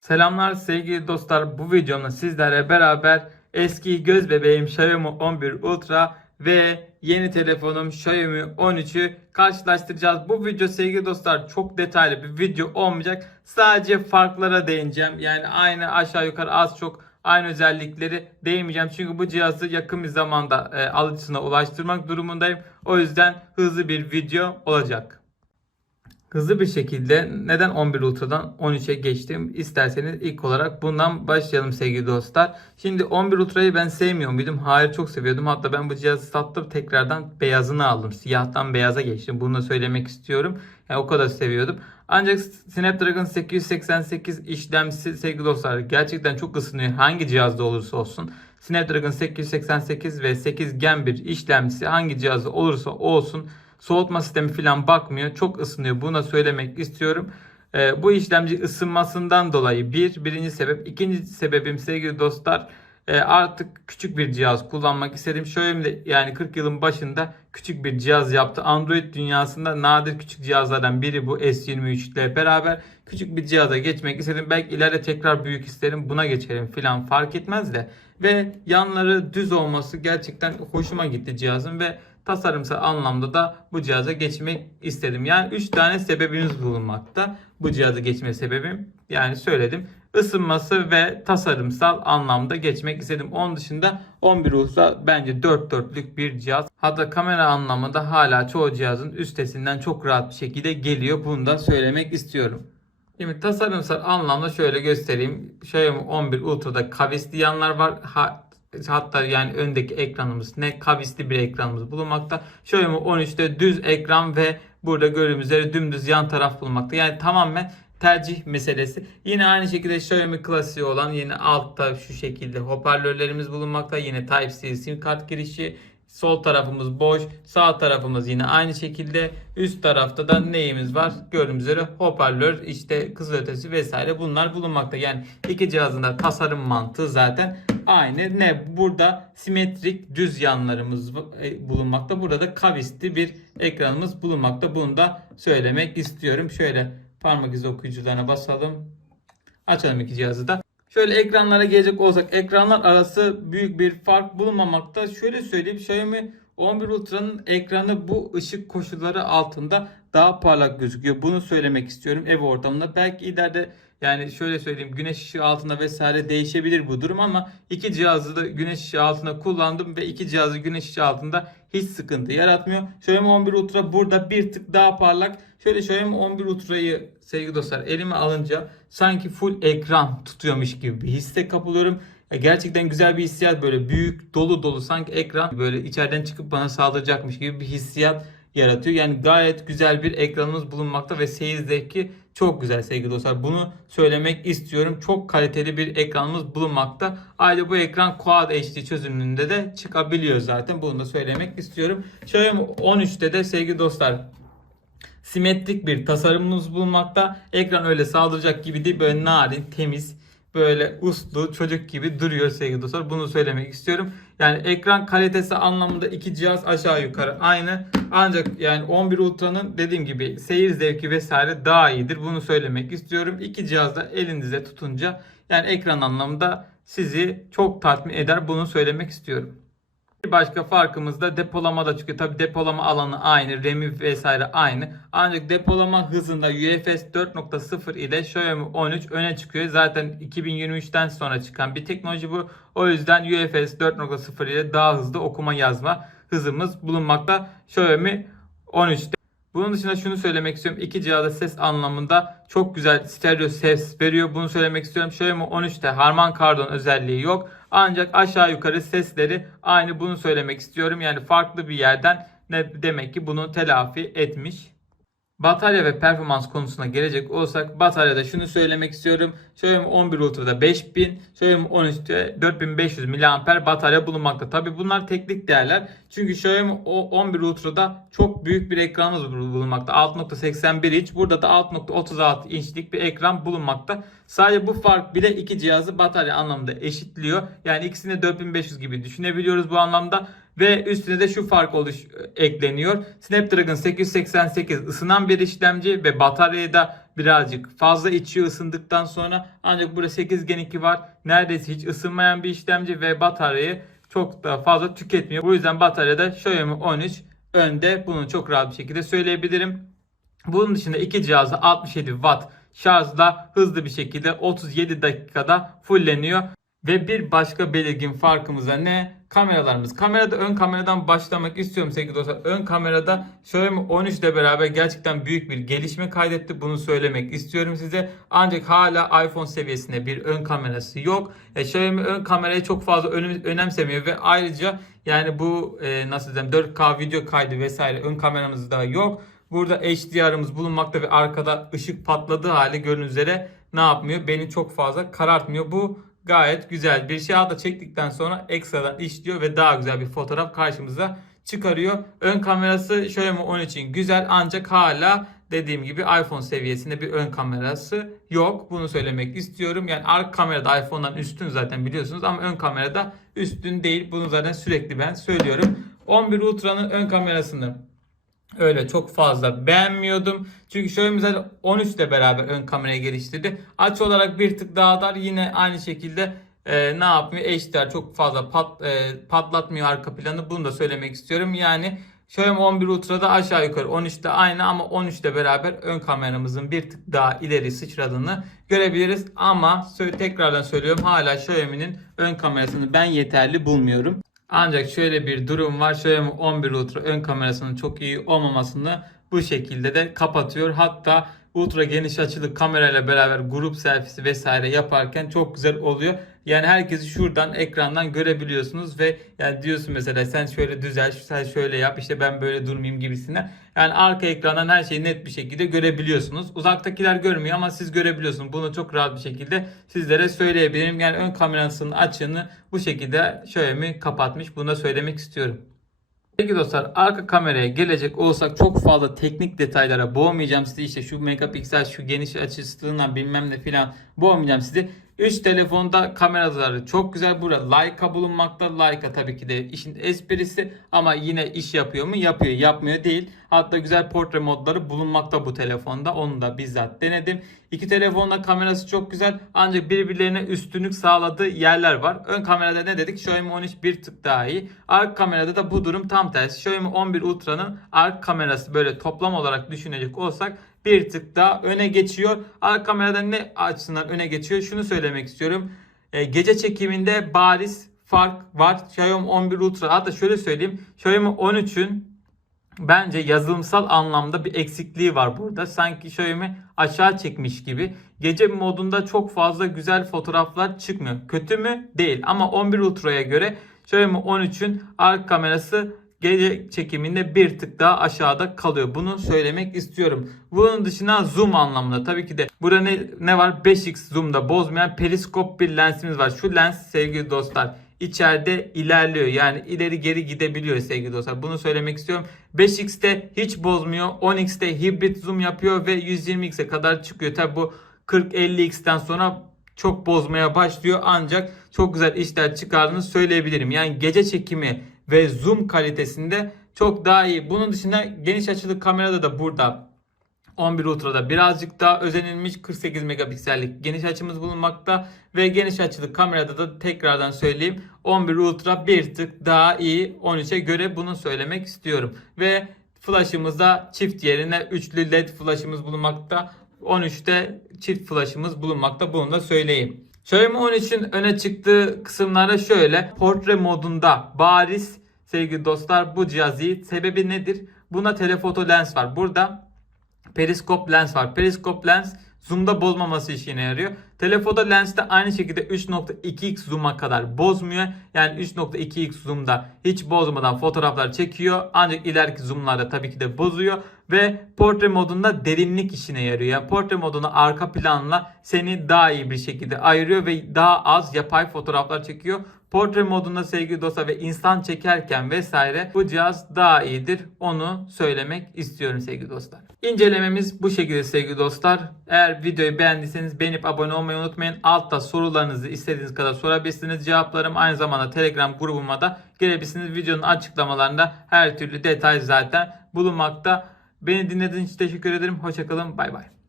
Selamlar sevgili dostlar. Bu videomda sizlere beraber eski göz bebeğim Xiaomi 11 Ultra ve yeni telefonum Xiaomi 13'ü karşılaştıracağız. Bu video sevgili dostlar çok detaylı bir video olmayacak. Sadece farklara değineceğim. Yani aynı aşağı yukarı az çok aynı özellikleri değinmeyeceğim. Çünkü bu cihazı yakın bir zamanda e, alıcısına ulaştırmak durumundayım. O yüzden hızlı bir video olacak. Hızlı bir şekilde neden 11 Ultra'dan 13'e geçtim isterseniz ilk olarak bundan başlayalım sevgili dostlar. Şimdi 11 Ultra'yı ben sevmiyor muydum? Hayır çok seviyordum. Hatta ben bu cihazı sattım tekrardan beyazını aldım. Siyahtan beyaza geçtim. Bunu da söylemek istiyorum. Yani o kadar seviyordum. Ancak Snapdragon 888 işlemcisi sevgili dostlar gerçekten çok ısınıyor. Hangi cihazda olursa olsun. Snapdragon 888 ve 8 Gen bir işlemcisi hangi cihazda olursa olsun soğutma sistemi falan bakmıyor. Çok ısınıyor. Bunu da söylemek istiyorum. Ee, bu işlemci ısınmasından dolayı bir, birinci sebep. ikinci sebebim sevgili dostlar e, artık küçük bir cihaz kullanmak istedim. Xiaomi yani 40 yılın başında küçük bir cihaz yaptı. Android dünyasında nadir küçük cihazlardan biri bu S23 ile beraber küçük bir cihaza geçmek istedim. Belki ileride tekrar büyük isterim buna geçerim filan fark etmez de. Ve yanları düz olması gerçekten hoşuma gitti cihazın ve tasarımsal anlamda da bu cihaza geçmek istedim. Yani 3 tane sebebimiz bulunmakta. Bu cihaza geçme sebebim yani söyledim. Isınması ve tasarımsal anlamda geçmek istedim. Onun dışında 11 Ultra bence 4 dörtlük bir cihaz. Hatta kamera anlamında hala çoğu cihazın üstesinden çok rahat bir şekilde geliyor. Bunu da söylemek istiyorum. Şimdi tasarımsal anlamda şöyle göstereyim. Xiaomi 11 Ultra'da kavisli yanlar var. Ha, hatta yani öndeki ekranımız ne kavisli bir ekranımız bulunmakta. Xiaomi 13'te düz ekran ve burada gördüğümüz üzere dümdüz yan taraf bulunmakta. Yani tamamen tercih meselesi. Yine aynı şekilde Xiaomi klasiği olan yine altta şu şekilde hoparlörlerimiz bulunmakta. Yine Type-C sim kart girişi. Sol tarafımız boş. Sağ tarafımız yine aynı şekilde. Üst tarafta da neyimiz var? Gördüğünüz üzere hoparlör, işte kızılötesi vesaire bunlar bulunmakta. Yani iki cihazın da tasarım mantığı zaten aynı. Ne? Burada simetrik düz yanlarımız e, bulunmakta. Burada da kavisli bir ekranımız bulunmakta. Bunu da söylemek istiyorum. Şöyle parmak izi okuyucularına basalım. Açalım iki cihazı da. Şöyle ekranlara gelecek olsak ekranlar arası büyük bir fark bulunmamakta. Şöyle söyleyeyim Xiaomi 11 Ultra'nın ekranı bu ışık koşulları altında daha parlak gözüküyor. Bunu söylemek istiyorum ev ortamında. Belki ileride yani şöyle söyleyeyim güneş ışığı altında vesaire değişebilir bu durum ama iki cihazı da güneş ışığı altında kullandım ve iki cihazı güneş ışığı altında hiç sıkıntı yaratmıyor. Xiaomi 11 Ultra burada bir tık daha parlak. Şöyle Xiaomi 11 Ultra'yı sevgili dostlar elime alınca sanki full ekran tutuyormuş gibi bir hisse kapılıyorum. Gerçekten güzel bir hissiyat böyle büyük dolu dolu sanki ekran böyle içeriden çıkıp bana saldıracakmış gibi bir hissiyat yaratıyor. Yani gayet güzel bir ekranımız bulunmakta ve seyir zevki çok güzel sevgili dostlar. Bunu söylemek istiyorum. Çok kaliteli bir ekranımız bulunmakta. Ayrıca bu ekran Quad HD çözünürlüğünde de çıkabiliyor zaten. Bunu da söylemek istiyorum. Xiaomi 13'te de sevgili dostlar simetrik bir tasarımımız bulunmakta. Ekran öyle saldıracak gibi değil. Böyle narin, temiz, böyle uslu, çocuk gibi duruyor sevgili dostlar. Bunu söylemek istiyorum. Yani ekran kalitesi anlamında iki cihaz aşağı yukarı aynı. Ancak yani 11 Ultra'nın dediğim gibi seyir zevki vesaire daha iyidir. Bunu söylemek istiyorum. İki cihaz da elinizde tutunca yani ekran anlamında sizi çok tatmin eder. Bunu söylemek istiyorum. Bir başka farkımız da depolamada çünkü tabi depolama alanı aynı, RAM'i vesaire aynı. Ancak depolama hızında UFS 4.0 ile Xiaomi 13 öne çıkıyor. Zaten 2023'ten sonra çıkan bir teknoloji bu. O yüzden UFS 4.0 ile daha hızlı okuma yazma hızımız bulunmakta Xiaomi 13'te. Bunun dışında şunu söylemek istiyorum. İki cihazda ses anlamında çok güzel stereo ses veriyor. Bunu söylemek istiyorum. Xiaomi 13'te Harman Kardon özelliği yok. Ancak aşağı yukarı sesleri aynı bunu söylemek istiyorum. Yani farklı bir yerden demek ki bunu telafi etmiş. Batarya ve performans konusuna gelecek olsak bataryada şunu söylemek istiyorum. Xiaomi 11 Ultra'da 5000, Xiaomi 13'te 4500 mAh batarya bulunmakta. Tabi bunlar teknik değerler. Çünkü Xiaomi 11 Ultra'da çok büyük bir ekranımız bulunmakta. 6.81 inç. Burada da 6.36 inçlik bir ekran bulunmakta. Sadece bu fark bile iki cihazı batarya anlamında eşitliyor. Yani ikisini 4500 gibi düşünebiliyoruz bu anlamda. Ve üstüne de şu fark oluş ekleniyor. Snapdragon 888 ısınan bir işlemci ve bataryayı da birazcık fazla içi ısındıktan sonra ancak burada 8 Gen 2 var. Neredeyse hiç ısınmayan bir işlemci ve bataryayı çok da fazla tüketmiyor. Bu yüzden bataryada Xiaomi 13 önde. Bunu çok rahat bir şekilde söyleyebilirim. Bunun dışında iki cihazda 67 Watt şarjla hızlı bir şekilde 37 dakikada fulleniyor. Ve bir başka belirgin farkımız da ne? Kameralarımız. Kamerada ön kameradan başlamak istiyorum sevgili dostlar. Ön kamerada Xiaomi 13 ile beraber gerçekten büyük bir gelişme kaydetti. Bunu söylemek istiyorum size. Ancak hala iPhone seviyesinde bir ön kamerası yok. E, Xiaomi ön kamerayı çok fazla önem- önemsemiyor ve ayrıca yani bu e, nasıl diyeyim 4K video kaydı vesaire ön kameramız da yok. Burada HDR'ımız bulunmakta ve arkada ışık patladığı hali gördüğünüz üzere ne yapmıyor? Beni çok fazla karartmıyor. Bu gayet güzel bir şey. Hatta çektikten sonra ekstradan işliyor ve daha güzel bir fotoğraf karşımıza çıkarıyor. Ön kamerası Xiaomi 13'in güzel ancak hala dediğim gibi iPhone seviyesinde bir ön kamerası yok. Bunu söylemek istiyorum. Yani arka kamerada iPhone'dan üstün zaten biliyorsunuz ama ön kamerada üstün değil. Bunu zaten sürekli ben söylüyorum. 11 Ultra'nın ön kamerasını öyle çok fazla beğenmiyordum. Çünkü Xiaomi zaten 13 ile beraber ön kamerayı geliştirdi. Açı olarak bir tık daha dar yine aynı şekilde e, ne yapmıyor? HDR çok fazla pat, e, patlatmıyor arka planı. Bunu da söylemek istiyorum. Yani Xiaomi 11 Ultra'da aşağı yukarı 13'te aynı ama 13 ile beraber ön kameramızın bir tık daha ileri sıçradığını görebiliriz. Ama tekrardan söylüyorum hala Xiaomi'nin ön kamerasını ben yeterli bulmuyorum. Ancak şöyle bir durum var. Xiaomi 11 Ultra ön kamerasının çok iyi olmamasını bu şekilde de kapatıyor. Hatta ultra geniş açılı kamerayla beraber grup selfiesi vesaire yaparken çok güzel oluyor. Yani herkesi şuradan ekrandan görebiliyorsunuz ve yani diyorsun mesela sen şöyle düzel, sen şöyle yap işte ben böyle durmayayım gibisinden. Yani arka ekrandan her şeyi net bir şekilde görebiliyorsunuz. Uzaktakiler görmüyor ama siz görebiliyorsunuz. Bunu çok rahat bir şekilde sizlere söyleyebilirim. Yani ön kamerasının açığını bu şekilde Xiaomi kapatmış. Bunu da söylemek istiyorum. Peki dostlar arka kameraya gelecek olsak çok fazla teknik detaylara boğmayacağım sizi işte şu megapiksel şu geniş açısından bilmem ne filan boğmayacağım sizi. 3 telefonda kameraları çok güzel. Burada Leica bulunmakta. Leica tabii ki de işin esprisi ama yine iş yapıyor mu? Yapıyor. Yapmıyor değil. Hatta güzel portre modları bulunmakta bu telefonda. Onu da bizzat denedim. İki telefonda kamerası çok güzel ancak birbirlerine üstünlük sağladığı yerler var. Ön kamerada ne dedik? Xiaomi 13 bir tık daha iyi. Arka kamerada da bu durum tam tersi. Xiaomi 11 Ultra'nın arka kamerası böyle toplam olarak düşünecek olsak bir tık daha öne geçiyor. Arka kamerada ne açısından öne geçiyor? Şunu söylemek istiyorum. E, gece çekiminde bariz fark var. Xiaomi 11 Ultra hatta şöyle söyleyeyim. Xiaomi 13'ün bence yazılımsal anlamda bir eksikliği var burada. Sanki Xiaomi aşağı çekmiş gibi. Gece modunda çok fazla güzel fotoğraflar çıkmıyor. Kötü mü? Değil. Ama 11 Ultra'ya göre Xiaomi 13'ün arka kamerası gece çekiminde bir tık daha aşağıda kalıyor. Bunu söylemek istiyorum. Bunun dışında zoom anlamında tabii ki de burada ne, ne var? 5x zoom'da bozmayan periskop bir lensimiz var. Şu lens sevgili dostlar içeride ilerliyor. Yani ileri geri gidebiliyor sevgili dostlar. Bunu söylemek istiyorum. 5x'te hiç bozmuyor. 10x'te hibrit zoom yapıyor ve 120x'e kadar çıkıyor. Tabi bu 40-50x'ten sonra çok bozmaya başlıyor. Ancak çok güzel işler çıkardığını söyleyebilirim. Yani gece çekimi ve zoom kalitesinde çok daha iyi. Bunun dışında geniş açılı kamerada da burada 11 Ultra'da birazcık daha özenilmiş 48 megapiksellik geniş açımız bulunmakta ve geniş açılı kamerada da tekrardan söyleyeyim 11 Ultra bir tık daha iyi 13'e göre bunu söylemek istiyorum. Ve flash'ımızda çift yerine üçlü led flash'ımız bulunmakta. 13'te çift flash'ımız bulunmakta. Bunu da söyleyeyim. Xiaomi 13'ün öne çıktığı kısımlara şöyle. Portre modunda bariz sevgili dostlar bu cihaz iyi. Sebebi nedir? Buna telefoto lens var. Burada periskop lens var. Periskop lens zoom'da bozmaması işine yarıyor. Telefoto lens de aynı şekilde 3.2x zoom'a kadar bozmuyor. Yani 3.2x zoom'da hiç bozmadan fotoğraflar çekiyor. Ancak ileriki zoom'larda tabii ki de bozuyor. Ve portre modunda derinlik işine yarıyor. Yani portre modunu arka planla seni daha iyi bir şekilde ayırıyor ve daha az yapay fotoğraflar çekiyor. Portre modunda sevgili dostlar ve insan çekerken vesaire bu cihaz daha iyidir. Onu söylemek istiyorum sevgili dostlar. İncelememiz bu şekilde sevgili dostlar. Eğer videoyu beğendiyseniz beğenip abone olmayı unutmayın. Altta sorularınızı istediğiniz kadar sorabilirsiniz. Cevaplarım aynı zamanda Telegram grubuma da gelebilirsiniz. Videonun açıklamalarında her türlü detay zaten bulunmakta. Beni dinlediğiniz için teşekkür ederim. Hoşçakalın. Bay bay.